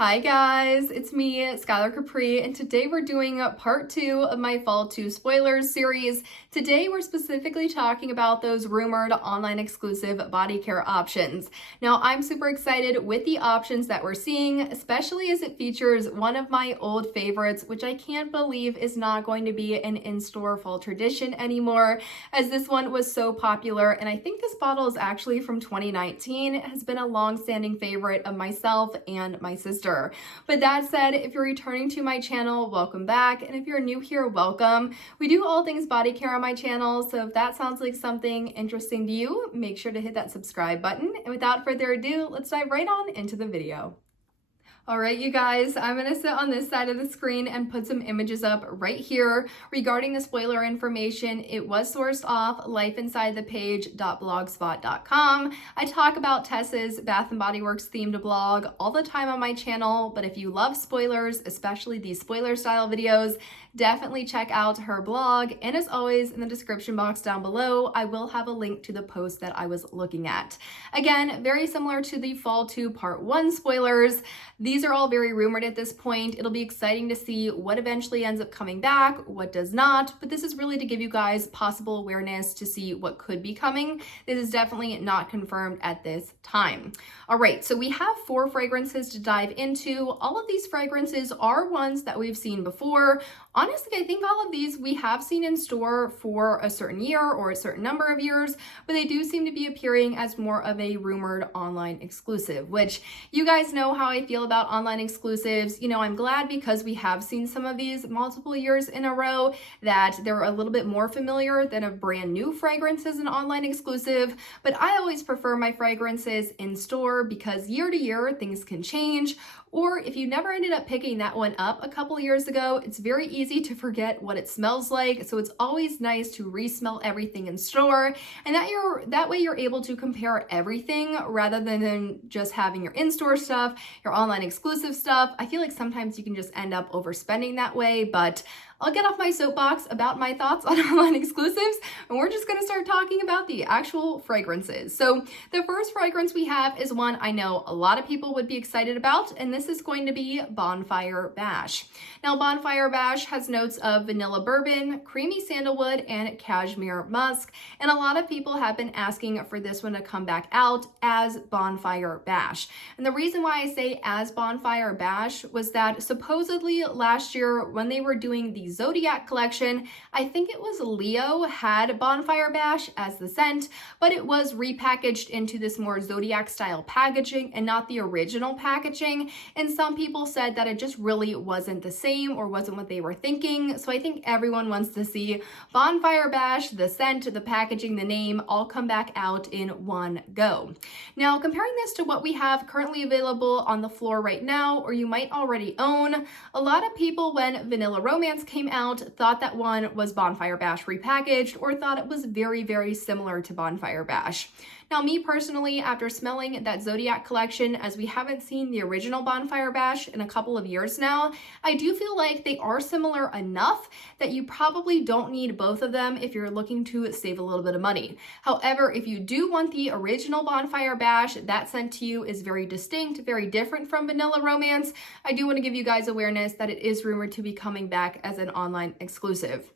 Hi guys, it's me, Skylar Capri, and today we're doing part 2 of my Fall 2 Spoilers series. Today we're specifically talking about those rumored online exclusive body care options. Now I'm super excited with the options that we're seeing, especially as it features one of my old favorites, which I can't believe is not going to be an in-store fall tradition anymore, as this one was so popular, and I think this bottle is actually from 2019. It has been a long-standing favorite of myself and my sister. But that said, if you're returning to my channel, welcome back. And if you're new here, welcome. We do all things body care on my channel, so if that sounds like something interesting to you, make sure to hit that subscribe button. And without further ado, let's dive right on into the video. All right, you guys, I'm going to sit on this side of the screen and put some images up right here regarding the spoiler information. It was sourced off lifeinsidethepage.blogspot.com. I talk about Tessa's Bath & Body Works themed blog all the time on my channel, but if you love spoilers, especially these spoiler style videos, definitely check out her blog. And as always, in the description box down below, I will have a link to the post that I was looking at. Again, very similar to the Fall 2 Part 1 spoilers. These are all very rumored at this point. It'll be exciting to see what eventually ends up coming back, what does not, but this is really to give you guys possible awareness to see what could be coming. This is definitely not confirmed at this time. All right, so we have 4 fragrances to dive into. All of these fragrances are ones that we've seen before. Honestly, I think all of these we have seen in store for a certain year or a certain number of years, but they do seem to be appearing as more of a rumored online exclusive, which you guys know how I feel about online exclusives. You know, I'm glad because we have seen some of these multiple years in a row that they're a little bit more familiar than a brand new fragrance as an online exclusive, but I always prefer my fragrances in store because year to year things can change. Or if you never ended up picking that one up a couple years ago, it's very easy to forget what it smells like. So it's always nice to re-smell everything in store. And that way you're able to compare everything rather than just having your in-store stuff, your online exclusive stuff. I feel like sometimes you can just end up overspending that way, but I'll get off my soapbox about my thoughts on online exclusives, and we're just gonna start talking about the actual fragrances. So the first fragrance we have is one I know a lot of people would be excited about, and this is going to be Bonfire Bash. Now, Bonfire Bash has notes of vanilla bourbon, creamy sandalwood, and cashmere musk, and a lot of people have been asking for this one to come back out as Bonfire Bash. And the reason why I say as Bonfire Bash was that supposedly last year when they were doing the Zodiac collection, I think it was Leo had Bonfire Bash as the scent, but it was repackaged into this more Zodiac style packaging and not the original packaging. And some people said that it just really wasn't the same or wasn't what they were thinking. So I think everyone wants to see Bonfire Bash, the scent, the packaging, the name, all come back out in one go. Now, comparing this to what we have currently available on the floor right now, or you might already own, a lot of people when Vanilla Romance came out thought that one was Bonfire Bash repackaged or thought it was very, very similar to Bonfire Bash. Now, me personally, after smelling that Zodiac collection, as we haven't seen the original Bonfire Bash in a couple of years now, I do feel like they are similar enough that you probably don't need both of them if you're looking to save a little bit of money. However, if you do want the original Bonfire Bash, that scent to you is very distinct, very different from Vanilla Romance. I do want to give you guys awareness that it is rumored to be coming back as an online exclusive.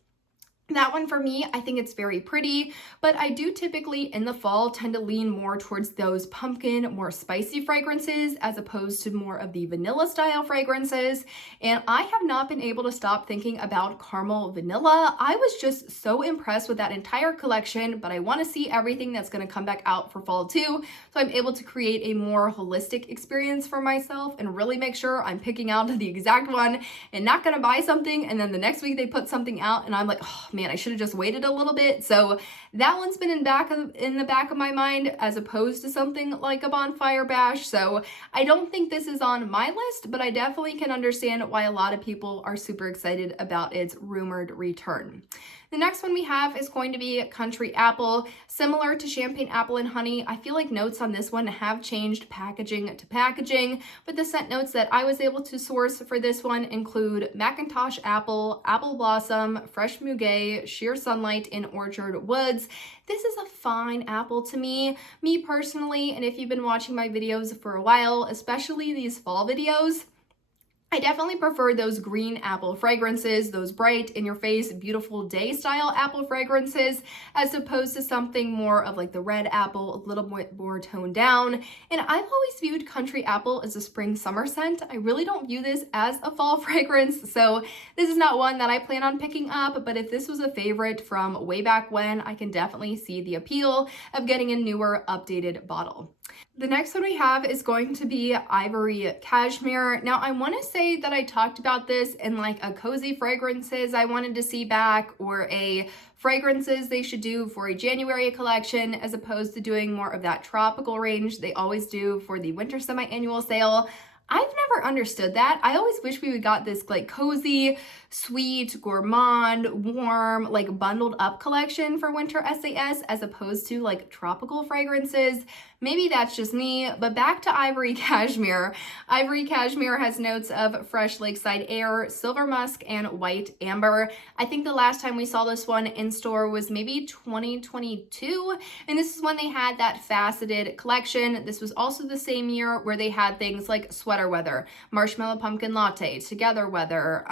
That one for me, I think it's very pretty, but I do typically in the fall tend to lean more towards those pumpkin, more spicy fragrances as opposed to more of the vanilla style fragrances. And I have not been able to stop thinking about caramel vanilla. I was just so impressed with that entire collection, but I want to see everything that's going to come back out for fall 2. So I'm able to create a more holistic experience for myself and really make sure I'm picking out the exact one and not going to buy something. And then the next week they put something out and I'm like, oh, man, I should have just waited a little bit. So that one's been in the back of my mind as opposed to something like a Bonfire Bash. So I don't think this is on my list, but I definitely can understand why a lot of people are super excited about its rumored return. The next one we have is going to be Country Apple. Similar to Champagne Apple and Honey, I feel like notes on this one have changed packaging to packaging, but the scent notes that I was able to source for this one include Macintosh Apple, Apple Blossom, Fresh Muguet, Sheer Sunlight, and Orchard Woods. This is a fine apple to me. Me personally, and if you've been watching my videos for a while, especially these fall videos, I definitely prefer those green apple fragrances, those bright in your face, beautiful day style apple fragrances, as opposed to something more of like the red apple, a little more toned down. And I've always viewed country apple as a spring summer scent. I really don't view this as a fall fragrance. So this is not one that I plan on picking up, but if this was a favorite from way back when, I can definitely see the appeal of getting a newer, updated bottle. The next one we have is going to be Ivory Cashmere. Now, I want to say that I talked about this in like a cozy fragrances I wanted to see back, or a fragrances they should do for a January collection, as opposed to doing more of that tropical range they always do for the winter semi-annual sale. I've never understood that. I always wish we would got this like cozy, sweet, gourmand, warm, like bundled up collection for winter SAS, as opposed to like tropical fragrances. Maybe that's just me, but back to Ivory Cashmere. Ivory Cashmere has notes of fresh lakeside air, silver musk, and white amber. I think the last time we saw this one in store was maybe 2022, and this is when they had that faceted collection. This was also the same year where they had things like Sweater Weather, Marshmallow Pumpkin Latte, Together Weather,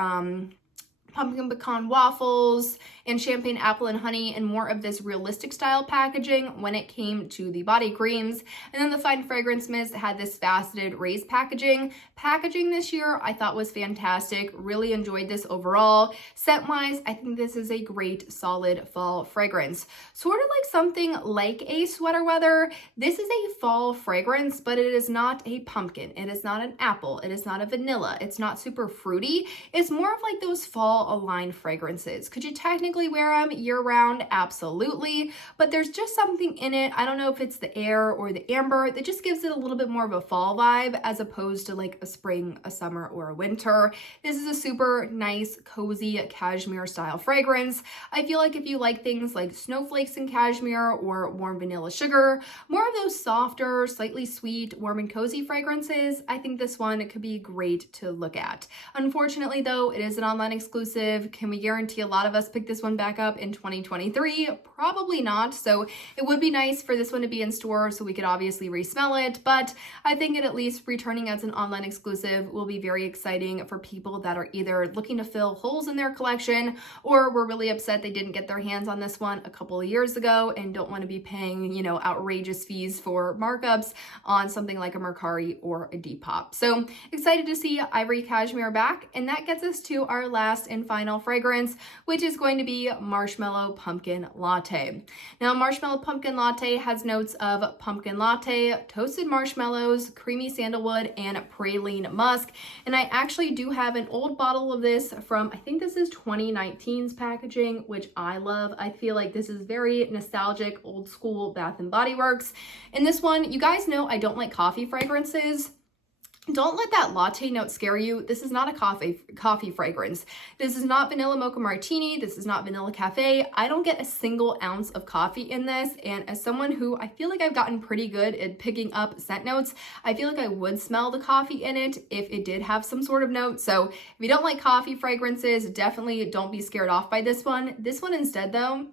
pumpkin pecan waffles, and champagne apple and honey, and more of this realistic style packaging when it came to the body creams. And then the Fine Fragrance Mist had this faceted raised packaging. Packaging this year I thought was fantastic. Really enjoyed this overall. Scent wise, I think this is a great solid fall fragrance. Sort of like something like a Sweater Weather. This is a fall fragrance, but it is not a pumpkin. It is not an apple. It is not a vanilla. It's not super fruity. It's more of like those fall aligned fragrances. Could you technically wear them year round? Absolutely, but there's just something in it. I don't know if it's the air or the amber that just gives it a little bit more of a fall vibe, as opposed to like a spring, a summer, or a winter. This is a super nice, cozy cashmere style fragrance. I feel like if you like things like snowflakes and cashmere, or warm vanilla sugar, more of those softer, slightly sweet, warm and cozy fragrances, I think this one could be great to look at. Unfortunately though, it is an online exclusive. Can we guarantee a lot of us pick this one back up in 2023? Probably not. So it would be nice for this one to be in store so we could obviously resmell it, but I think it at least returning as an online exclusive will be very exciting for people that are either looking to fill holes in their collection, or were really upset they didn't get their hands on this one a couple of years ago and don't want to be paying, you know, outrageous fees for markups on something like a Mercari or a Depop. So excited to see Ivory Cashmere back, and that gets us to our last and final fragrance, which is going to be Marshmallow Pumpkin Latte. Now, Marshmallow Pumpkin Latte has notes of pumpkin latte, toasted marshmallows, creamy sandalwood, and praline musk. And I actually do have an old bottle of this from, I think this is 2019's packaging, which I love. I feel like this is very nostalgic, old school Bath and Body Works. And this one, you guys know I don't like coffee fragrances. Don't let that latte note scare you. This is not a coffee fragrance. This is not vanilla mocha martini. This is not vanilla cafe. I don't get a single ounce of coffee in this. And as someone who I feel like I've gotten pretty good at picking up scent notes, I feel like I would smell the coffee in it if it did have some sort of note. So if you don't like coffee fragrances, definitely don't be scared off by this one. This one instead though,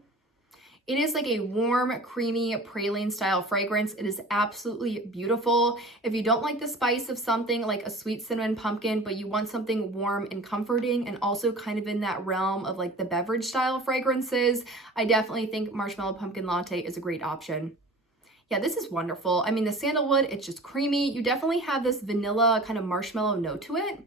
it is like a warm, creamy, praline style fragrance. It is absolutely beautiful. If you don't like the spice of something like a sweet cinnamon pumpkin, but you want something warm and comforting and also kind of in that realm of like the beverage style fragrances, I definitely think Marshmallow Pumpkin Latte is a great option. Yeah, this is wonderful. I mean, the sandalwood, it's just creamy. You definitely have this vanilla kind of marshmallow note to it.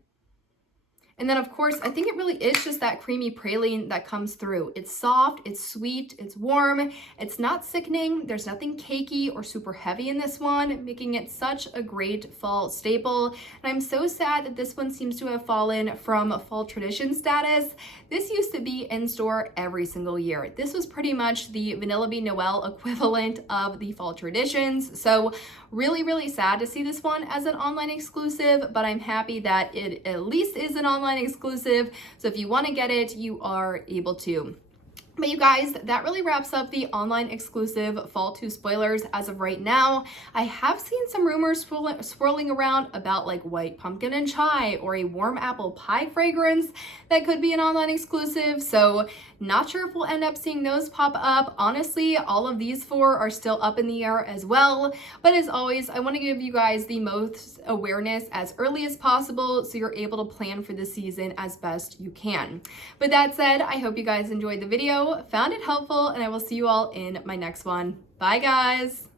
And then of course, I think it really is just that creamy praline that comes through. It's soft, it's sweet, it's warm, it's not sickening. There's nothing cakey or super heavy in this one, making it such a great fall staple. And I'm so sad that this one seems to have fallen from fall tradition status. This used to be in store every single year. This was pretty much the Vanilla Bean Noel equivalent of the fall traditions. So really, really sad to see this one as an online exclusive, but I'm happy that it at least is an online exclusive. So if you want to get it, you are able to. But you guys, that really wraps up the online exclusive Fall 2 spoilers as of right now. I have seen some rumors swirling around about like white pumpkin and chai or a warm apple pie fragrance that could be an online exclusive. So Not sure if we'll end up seeing those pop up. Honestly, all of these 4 are still up in the air as well. But as always, I want to give you guys the most awareness as early as possible so you're able to plan for the season as best you can. But that said, I hope you guys enjoyed the video, found it helpful, and I will see you all in my next one. Bye guys!